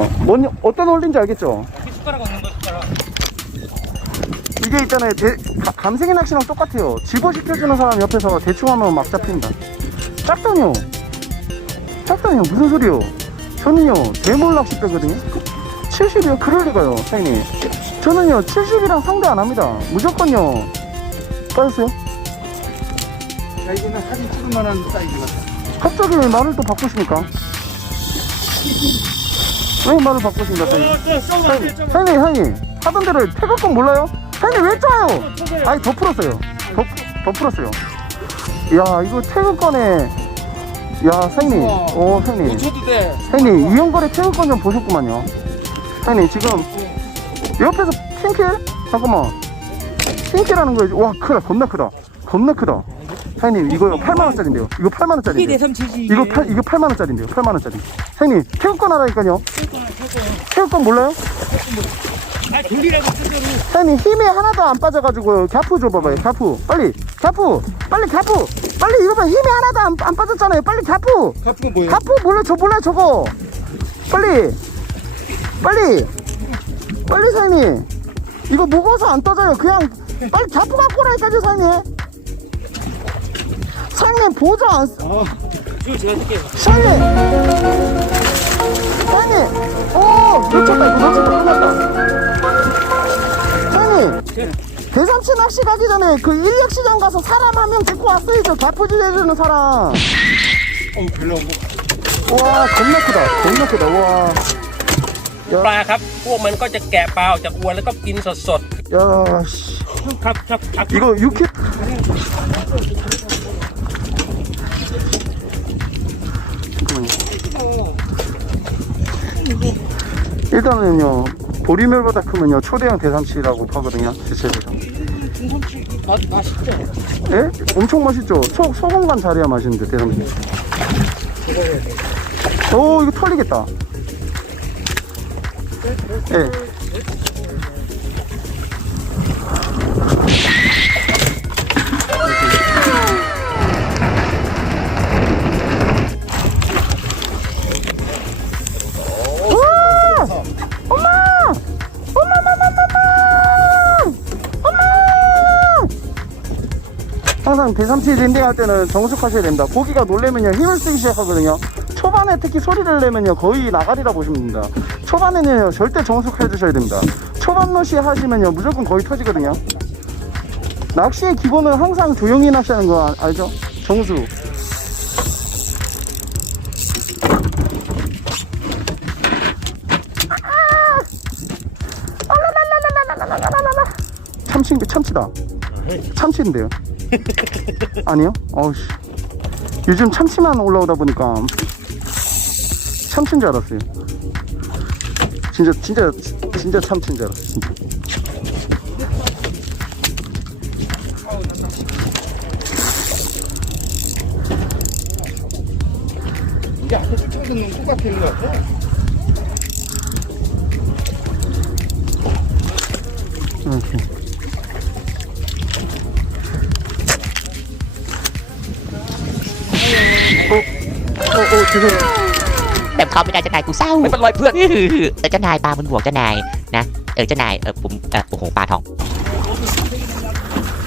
잠깐만. 뭔, 어떤 원리인지 알겠죠? 이 숟가락 없는 거 숟가락. 이게 있잖아요. 대, 가- 감생이 낚시랑 똑같아요. 집어시켜주는 사람 옆에서 대충 하면 막 잡힌다. 짝다니요. 짝다니요. 무슨 소리요? 저는요, 대물 낚싯배거든요. 70이요? 그럴 리가요, 사장님. 저는요, 70이랑 상대 안 합니다. 무조건요. 빠졌어요? 야, 이거는 사진 찍을 만한 사이즈 같아. 갑자기 왜 말을 또 바꾸십니까? 왜 말을 바꾸십니까, 사장님? 어, 사장님, 사장님. 하던 대로 태극권 몰라요? 사장님, 왜 짜요? 아니, 더 풀었어요. 더, 더 풀었어요. 야, 이거 태극권에. 야, 사장님. 오, 사장님. 쳐도 돼. 사장님, 이영걸의 태극권 좀 보셨구만요. 사장님, 지금. 옆에서 핑킬? 잠깐만. 핑킬하는 거예요. 와, 크다. 겁나 크다. 겁나 크다. 사장님, 이거 8만원짜리인데요. 이거 8만원짜리인데요. 이게 내삼칠지 이거 8, 이거 8만 원짜리인데요. 8만 원짜리. 형님, 태국권 하라니까요. 태국권 몰라요? 아 돌리라고 쓰더니 형님 힘이 하나도 안 빠져가지고 갸프 줘봐봐요. 갸프. 빨리. 갸프. 빨리 갸프. 빨리 이거 봐. 힘이 하나도 안, 안 빠졌잖아요. 빨리 갸프. 카프가 뭐야? 갸프 몰라 저 몰라 저거. 빨리. 빨리. 빨리 사장님. 이거 무거워서 안 떠져요. 그냥 빨리 갸프 갖고 오라니까요 사장님. 사장님 보조 안 쓰. 아, 이거 제가 쓸게요. 사장님! 사장님! 오! 놓쳤다, 이거 놓쳤다, 끝났다. 사장님! 대삼치 낚시 가기 전에 그 인력시장 가서 사람 한 명 데리고 왔어야죠. 갸프질 해주는 사람. 어, 별로 뭐. 와, 겁나 크다. 겁나 크다, 와. ปลาครับ พวกมันก็จะแกะปลาออกจากอวนแล้วก็กินสดๆ 야, 씨. ครับครับครับ 이거 육회. 일단은요, 보리멸보다 크면요, 초대형 대삼치라고 하거든요, 대체적으로. 중삼치 맛 맛있죠. 예? 엄청 맛있죠? 소, 소금간 잘해야 맛있는데, 대삼치. 오, 이거 털리겠다. 예. 항상 대삼치 랜딩 할 때는 정숙하셔야 됩니다. 고기가 놀래면요 힘을 쓰기 시작하거든요. 초반에 특히 소리를 내면요 거의 나가리라 보시면 됩니다. 초반에는요 절대 정숙해 주셔야 됩니다. 초반 낚시 하시면요 무조건 거의 터지거든요. 낚시의 기본은 항상 조용히 낚시하는 거 아- 알죠? 정수. 참치 참치다. 참치인데요. 아니요? 어우씨. 요즘 참치만 올라오다 보니까 참치인 줄 알았어요. 진짜, 진짜, 진짜 참치인 줄 알았어요. 진짜. 이게 앞에 쭉 듣는 똑같은 것 같아. แต่เขาไม่ได้เจ้านายกูเศร้า ไม่เป็นไรเพื่อน เออเจ้านายปลามันห่วงเจ้านายนะเออเจ้านายเออผมเออโอ้โหปลาทอง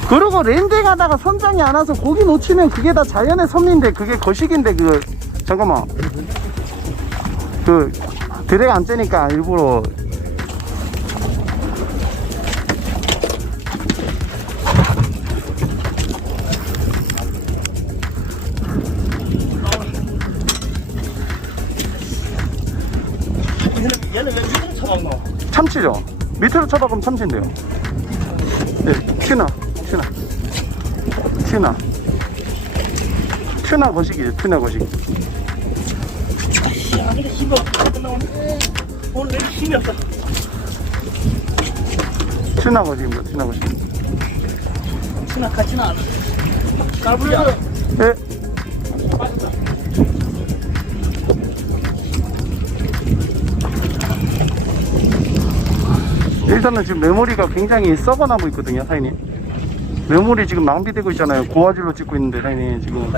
그러고 랜딩 하다가 선장이 안 와서 고기 놓치면 그게 다 자연의 섭리인데 그게 거식인데 그 잠깐만 그 드랙 안 째니까 일부러 얘는 왜 밑으로 쳐박노? 참치죠 밑으로 쳐박으면 참치인데요 네 튜나 튜나 튜나 튜나 거식이에요 튜나 거식 야, 근데 힘이 없어. 오늘 내 힘이 없어. 튜나 거식입니다 튜나 거식 수나 같지는 않아. 까불려. 예. 일단은 지금 메모리가 굉장히 썩어나고 있거든요, 사장님. 메모리 지금 낭비되고 있잖아요. 고화질로 찍고 있는데, 사장님 지금.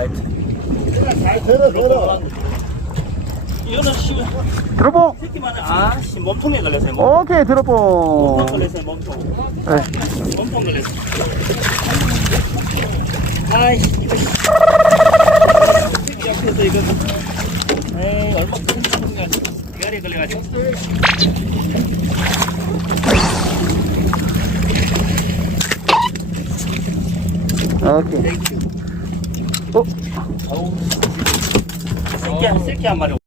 잘 들어, 들어. 이거는 씨 드롭봉. 새끼만 아씨 몸통에 걸렸어요. 몸. 오케이, 몸통 드롭봉. 걸렸어요. 몸통. 네. 몸통 걸렸어. 아이씨 이거. 새끼 옆에서 이거. 에이 얼마 큰 소리가 대가리에 걸려가지고. 오케이. 어? 새끼 한 새끼 한 마리.